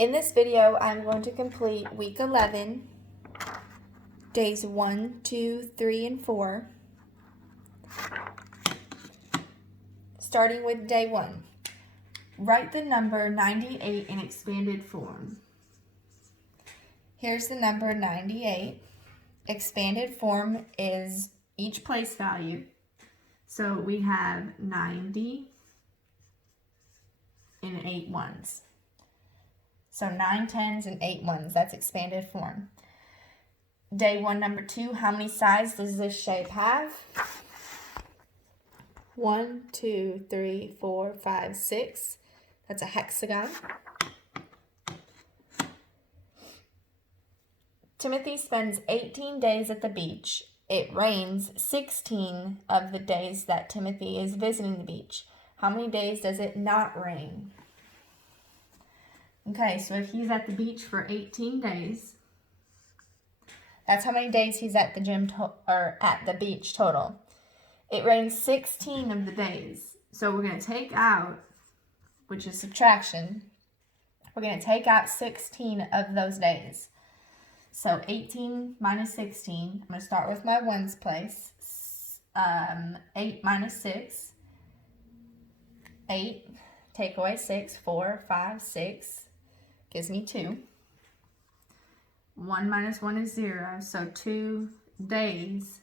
In this video, I'm going to complete week 11, days 1, 2, 3, and 4, starting with day 1. Write the number 98 in expanded form. Here's the number 98. Expanded form is each place value. So we have 90 and 8 ones. So 9 tens and 8 ones. That's expanded form. Day 1, number 2. How many sides does this shape have? 1, 2, 3, 4, 5, 6. That's a hexagon. Timothy spends 18 days at the beach. It rains 16 of the days that Timothy is visiting the beach. How many days does it not rain? Okay, so if he's at the beach for 18 days, that's how many days he's at the gym or at the beach total. It rains 16 of the days. So we're going to take out, which is subtraction, we're going to take out 16 of those days. So 18 minus 16, I'm going to start with my ones place. 8 minus 6, 8, take away 6, 4, 5, 6, gives me 2. 1 minus 1 is 0, so 2 days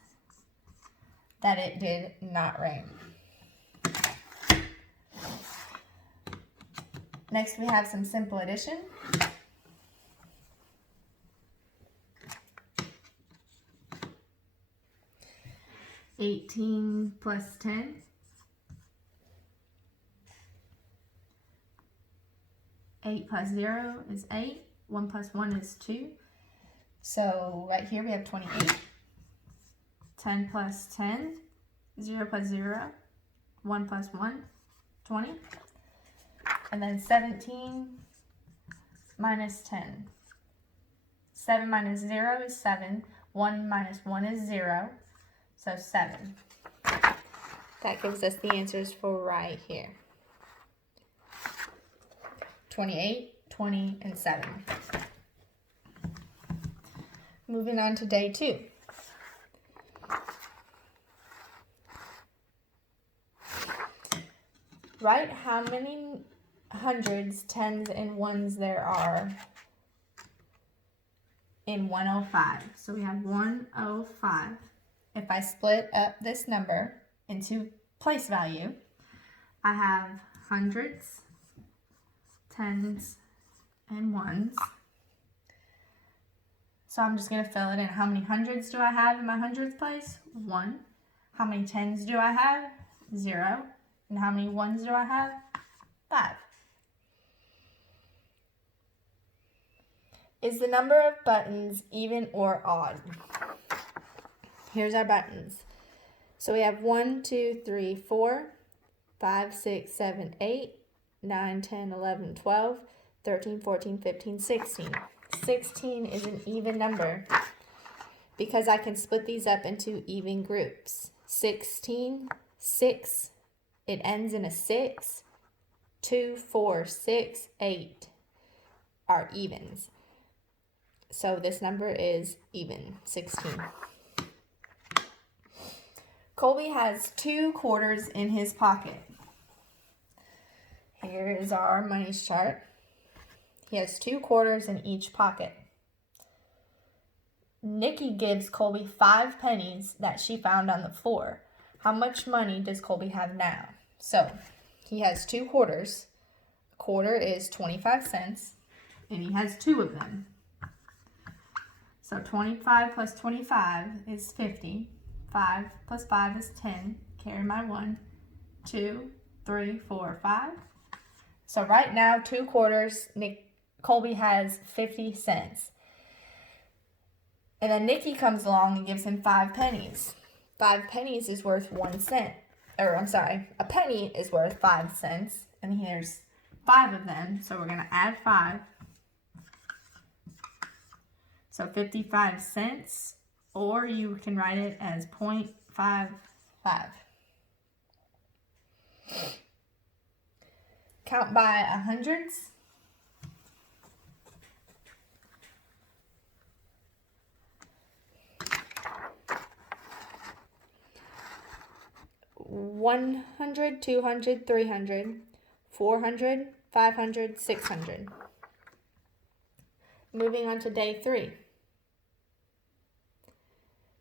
that it did not rain. Next we have some simple addition. (18 plus 10). 8 plus 0 is 8. 1 plus 1 is 2. So right here we have 28. 10 plus 10. 0 plus 0. 1 plus 1. 20. And then 17 minus 10. 7 minus 0 is 7. 1 minus 1 is 0. So 7. That gives us the answers for right here. 28, 20, and 7. Moving on to day 2. Write how many hundreds, tens, and ones there are in 105. So we have 105. If I split up this number into place value, I have hundreds, tens, and ones. So I'm just going to fill it in. How many hundreds do I have in my hundreds place? 1. How many tens do I have? 0. And how many ones do I have? 5. Is the number of buttons even or odd? Here's our buttons. So we have 1, 2, 3, 4, 5, 6, 7, 8, 9, 10, 11, 12, 13, 14, 15, 16. 16 is an even number because I can split these up into even groups. 16, 6, it ends in a 6. 2, 4, 6, 8 are evens. So this number is even, 16. Colby has 2 quarters in his pocket. Here is our money chart. He has 2 quarters in each pocket. Nikki gives Colby 5 pennies that she found on the floor. How much money does Colby have now? So he has 2 quarters. A quarter is 25 cents, and he has 2 of them. So 25 plus 25 is 50. 5 plus 5 is 10. Carry my 1. 2, 3, 4, 5. So right now, 2 quarters, Colby has 50 cents. And then Nikki comes along and gives him 5 pennies. 5 pennies is worth 1 cent. A penny is worth 5 cents. And here's 5 of them. So we're going to add 5. So 55 cents. Or you can write it as 0.55. Count by hundreds. 100, 200, 300, 400, 500, 600. Moving on to day 3.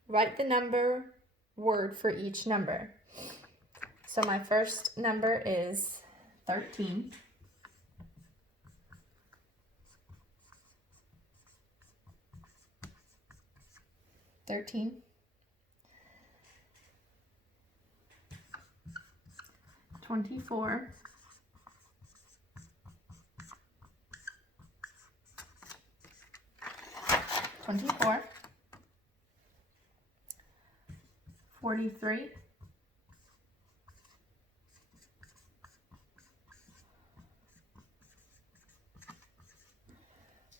Write the number word for each number. So my first number is 13. $13. 24. 24. 43.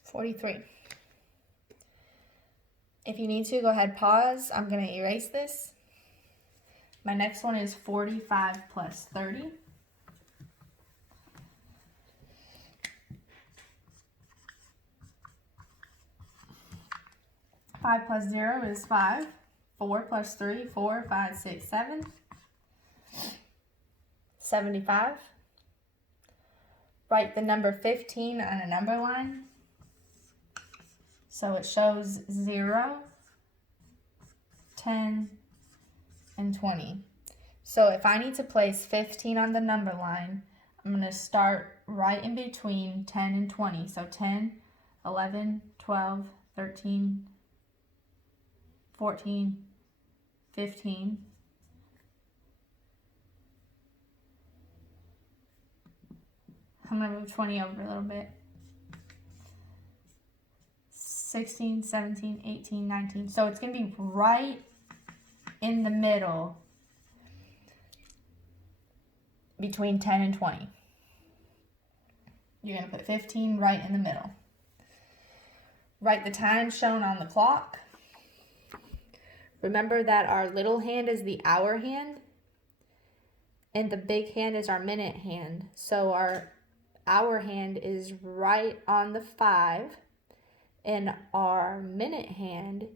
43. If you need to, go ahead, pause. I'm going to erase this. My next one is 45 plus 30. Five plus 0 is 5. 4 plus 3, 4, 5, 6, 7. 75. Write the number 15 on a number line. So it shows 0, 10, and 20. So if I need to place 15 on the number line, I'm going to start right in between 10 and 20. So 10, 11, 12, 13, 14, 15. I'm going to move 20 over a little bit. 16, 17, 18, 19. So it's going to be right in the middle between 10 and 20. You're going to put 15 right in the middle. Write the time shown on the clock. Remember that our little hand is the hour hand and the big hand is our minute hand. So our hour hand is right on the 5. And our minute hand,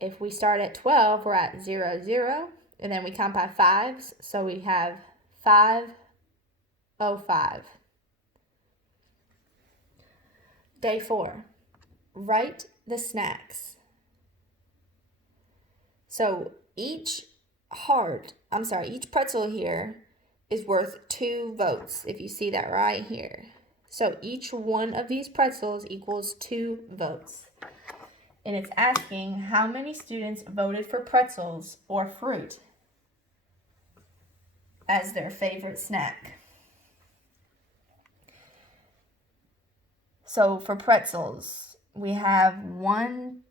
if we start at 12, we're at 0, 0. And then we count by 5s. So we have 5, 0, 5. Day 4. Write the snacks. So each pretzel here is worth 2 votes, if you see that right here. So each one of these pretzels equals 2 votes. And it's asking how many students voted for pretzels or fruit as their favorite snack. So for pretzels, we have 1,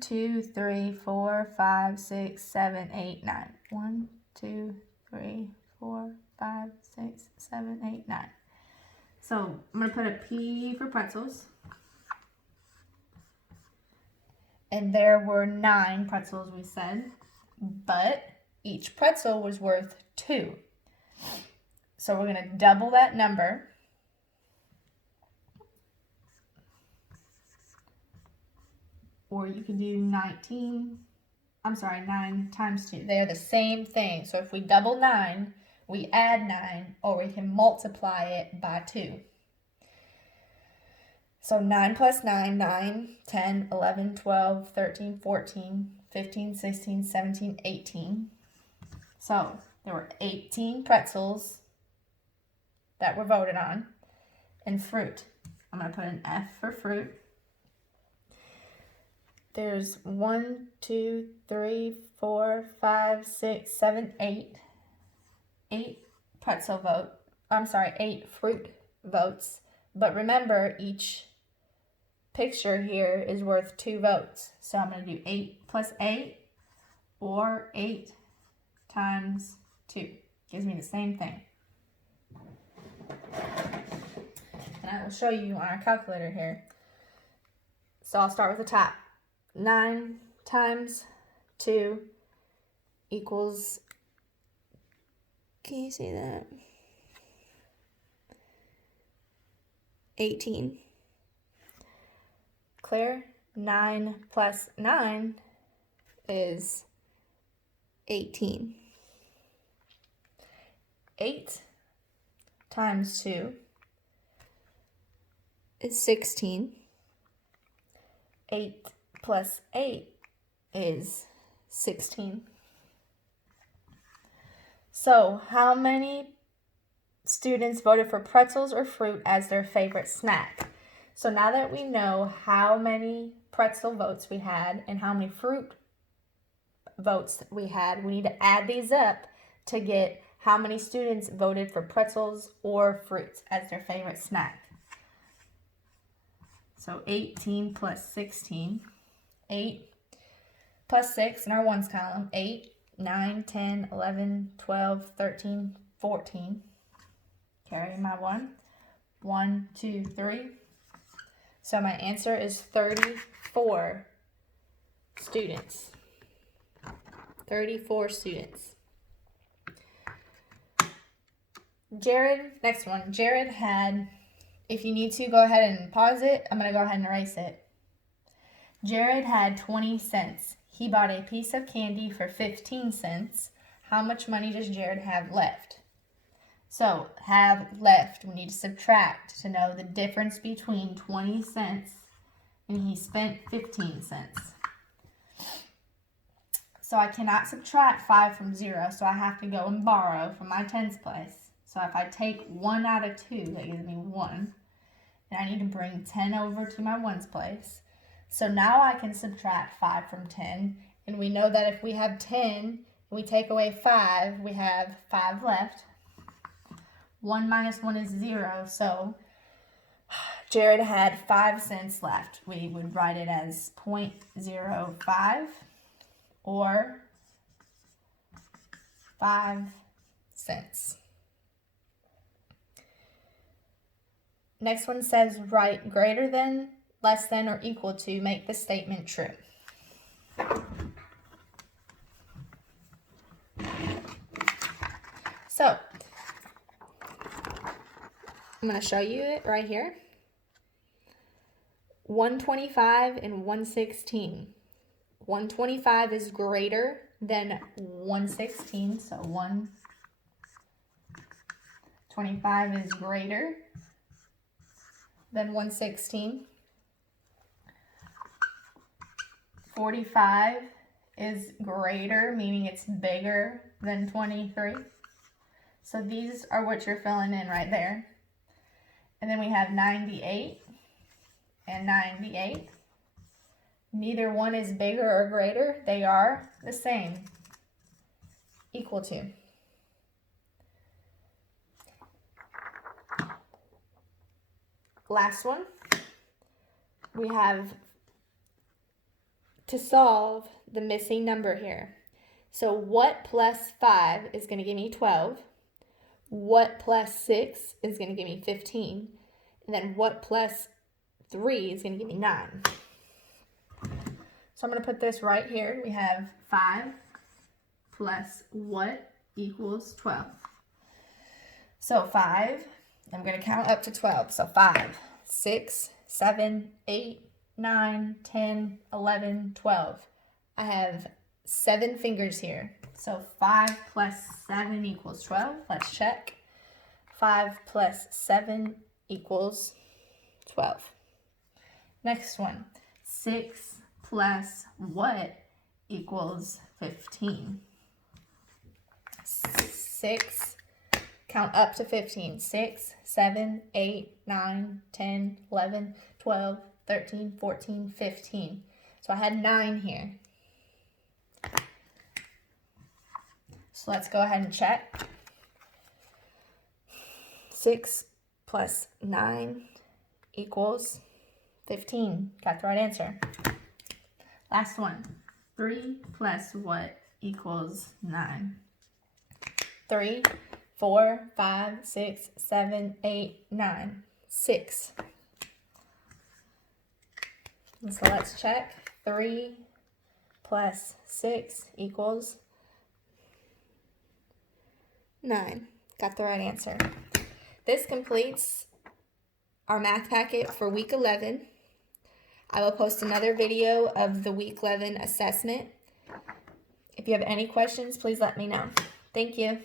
2, 3, 4, 5, 6, 7, 8, 9. 1, 2, 3, 4, 5, 6, 7, 8, 9. So I'm going to put a P for pretzels. And there were 9 pretzels, we said. But each pretzel was worth 2. So we're going to double that number. Or you can do 9 times 2. They are the same thing. So if we double 9, we add 9, or we can multiply it by 2. So 9 plus 9, 9, 10, 11, 12, 13, 14, 15, 16, 17, 18. So there were 18 pretzels that were voted on. And fruit. I'm going to put an F for fruit. There's 1, 2, 3, 4, 5, 6, 7, 8. 8 fruit votes. But remember, each picture here is worth 2 votes. So I'm going to do 8 plus 8 or 8 times 2. Gives me the same thing. And I will show you on our calculator here. So I'll start with the top. 9 times 2 equals, can you see that? 18. Clear? 9 plus 9 is 18. 8 times 2 is 16. 8 plus 8 is 16. So, how many students voted for pretzels or fruit as their favorite snack? So now that we know how many pretzel votes we had and how many fruit votes we had, we need to add these up to get how many students voted for pretzels or fruits as their favorite snack. So 18 plus 16, 8 plus 6 in our ones column, 8, 9, 10, 11, 12, 13, 14. Carry my 1. 1, 2, 3. So my answer is 34 students. 34 students. Jared, next one. Jared had, if you need to, go ahead and pause it. I'm going to go ahead and erase it. Jared had 20 cents. He bought a piece of candy for 15 cents. How much money does Jared have left? So, have left, we need to subtract to know the difference between 20 cents and he spent 15 cents. So I cannot subtract 5 from 0, so I have to go and borrow from my tens place. So if I take 1 out of 2, that gives me 1. And I need to bring 10 over to my ones place. So now I can subtract 5 from 10, and we know that if we have 10 and we take away 5, we have 5 left. 1 minus 1 is 0, so Jared had 5 cents left. We would write it as 0.05 or 5 cents. Next one says write greater than, less than, or equal to make the statement true. So, I'm going to show you it right here. 125 and 116. 125 is greater than 116, so 125 is greater than 116. 45 is greater, meaning it's bigger than 23. So these are what you're filling in right there. And then we have 98 and 98. Neither one is bigger or greater. They are the same. Equal to. Last one. We have to solve the missing number here. So what plus 5 is going to give me 12? What plus 6 is going to give me 15? And then what plus 3 is going to give me 9? So I'm going to put this right here. We have 5 plus what equals 12. So 5, I'm going to count up to 12. So 5, 6, 7, 8, 9, 10, 11, 12. I have 7 fingers here. So 5 plus 7 equals 12. Let's check. 5 plus 7 equals 12. Next one. 6 plus what equals 15? 6, count up to 15. 6, 7, 8, 9, 10, 11, 12, 13, 14, 15. So I had 9 here. So let's go ahead and check. 6 plus 9 equals 15. Got the right answer. Last one. 3 plus what equals 9? 3, 4, 5, 6, 7, 8, 9. 6. And so let's check. 3 plus 6 equals 9. Got the right answer. This completes our math packet for week 11. I will post another video of the week 11 assessment. If you have any questions, please let me know. Thank you.